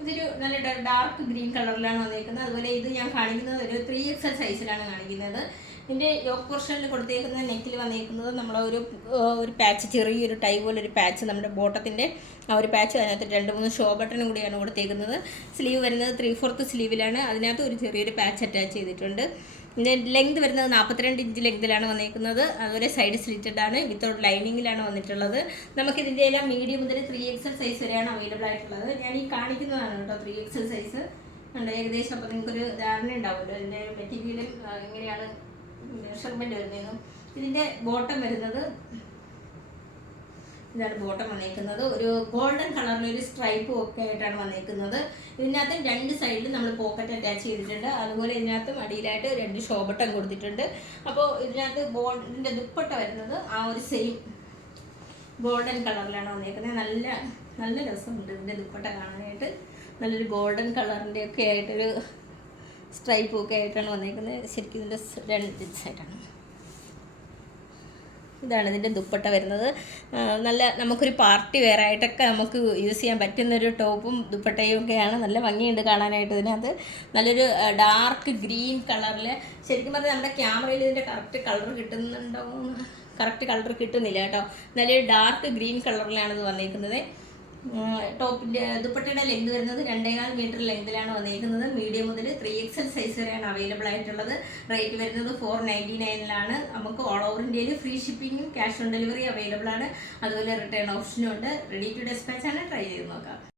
ഇതൊരു നല്ല dark green കളറിലാണ് വന്നിരിക്കുന്നത് അതുപോലെ ഇത് ഞാൻ കാണിക്കുന്നത് ഒരു ത്രീ എക്സൽ സൈസിലാണ് കാണിക്കുന്നത്. ഇതിന്റെ യോക്ക് പോർഷനിൽ കൊടുത്തേക്കുന്ന നെക്കിൽ വന്നേക്കുന്നത് നമ്മൾ ഒരു ഒരു പാച്ച് ചെറിയൊരു ടൈ പോലെ ഒരു പാച്ച് നമ്മുടെ ബോട്ടത്തിന്റെ ആ ഒരു പാച്ച് അതിനകത്ത് രണ്ട് മൂന്ന് ഷോ ബട്ടണും കൂടിയാണ് കൊടുത്തേക്കുന്നത്. സ്ലീവ് വരുന്നത് ത്രീ ഫോർത്ത് സ്ലീവിലാണ്. അതിനകത്ത് ഒരു ചെറിയൊരു പാച്ച് അറ്റാച്ച് ചെയ്തിട്ടുണ്ട്. ഇതിന്റെ ലെങ്ത് വരുന്നത് നാൽപ്പത്തിരണ്ട് ഇഞ്ച് ലെങ്തിലാണ് വന്നിരിക്കുന്നത് അതുപോലെ സൈഡ് സ്ലിറ്റഡ് ആണ്. വിത്തൗട്ട് ലൈനിങ്ങിലാണ് വന്നിട്ടുള്ളത്. നമുക്കിതിന്റെ എല്ലാം മീഡിയം മുതൽ ത്രീ എക്സൽ സൈസ് വരെയാണ് അവൈലബിൾ ആയിട്ടുള്ളത്. ഞാൻ ഈ കാണിക്കുന്നതാണ് കേട്ടോ ത്രീ എക്സൽ സൈസ് ഉണ്ട് ഏകദേശം അപ്പോൾ നിങ്ങൾക്കൊരു ധാരണ ഉണ്ടാവുമല്ലോ ഇതിന്റെ മെറ്റീരിയലും എങ്ങനെയാണ് മെഷർമെന്റ് വരുന്നതും ഇതിന്റെ ബോട്ടം വരുന്നത് ഇതാണ് ബോട്ടം വന്നേക്കുന്നത്. ഒരു ഗോൾഡൻ കളറിൽ ഒരു സ്ട്രൈപ്പും ഒക്കെ ആയിട്ടാണ് വന്നേക്കുന്നത്. ഇതിനകത്ത് രണ്ട് സൈഡിലും നമ്മൾ പോക്കറ്റ് അറ്റാച്ച് ചെയ്തിട്ടുണ്ട്. അതുപോലെ ഇതിനകത്തും അടിയിലായിട്ട് രണ്ട് ഷോബട്ടം കൊടുത്തിട്ടുണ്ട്. അപ്പോൾ ഇതിനകത്ത് ബോട്ടിന്റെ ദുപ്പട്ട വരുന്നത് ആ ഒരു സെയിം ഗോൾഡൻ കളറിലാണ് വന്നേക്കുന്നത്. നല്ല നല്ല രസമുണ്ട് ഇതിന്റെ ദുപ്പട്ട കാണാനായിട്ട്. നല്ലൊരു ഗോൾഡൻ കളറിന്റെ ഒക്കെ ആയിട്ടൊരു സ്ട്രൈപ്പും ഒക്കെ ആയിട്ടാണ് വന്നേക്കുന്നത്. ശരിക്കും ഇതിന്റെ രണ്ട് സൈഡാണ് ഇതാണ് ഇതിന്റെ ദുപ്പട്ട വരുന്നത്. നല്ല നമുക്കൊരു പാർട്ടി വെയർ ആയിട്ടൊക്കെ നമുക്ക് യൂസ് ചെയ്യാൻ പറ്റുന്നൊരു ടോപ്പും ദുപ്പട്ടയും ഒക്കെയാണ്. നല്ല ഭംഗിയുണ്ട് കാണാനായിട്ട് ഇതിനകത്ത്. നല്ലൊരു ഡാർക്ക് ഗ്രീൻ കളറിൽ ശരിക്കും പറഞ്ഞാൽ നമ്മുടെ ക്യാമറയിൽ ഇതിന്റെ കറക്റ്റ് കളർ കിട്ടുന്നുണ്ടോ കറക്റ്റ് കളർ കിട്ടുന്നില്ല കേട്ടോ. നല്ലൊരു ഡാർക്ക് ഗ്രീൻ കളറിലാണ് ഇത് വന്നേക്കുന്നത്. ടോപ്പിന്റെ ദുപ്പട്ടയുടെ ലെങ്ത് വരുന്നത് രണ്ടേകാൽ മീറ്റർ ലെങ്തിലാണ് വന്നിരിക്കുന്നത്. മീഡിയം മുതൽ ത്രീ എക്സൽ സൈസ് വരെയാണ് അവൈലബിൾ ആയിട്ടുള്ളത്. റേറ്റ് വരുന്നത് ഫോർ നയന്റി നയനിലാണ് നമുക്ക് ഓൾ ഓവർ ഇന്ത്യയിൽ ഫ്രീ ഷിപ്പിങ്ങും ക്യാഷ് ഓൺ ഡെലിവറി അവൈലബിൾ ആണ്. അതുപോലെ റിട്ടേൺ ഓപ്ഷനും ഉണ്ട്. റെഡി ടു ഡെസ്പാച്ച് ആണ്. ട്രൈ ചെയ്ത് നോക്കാം.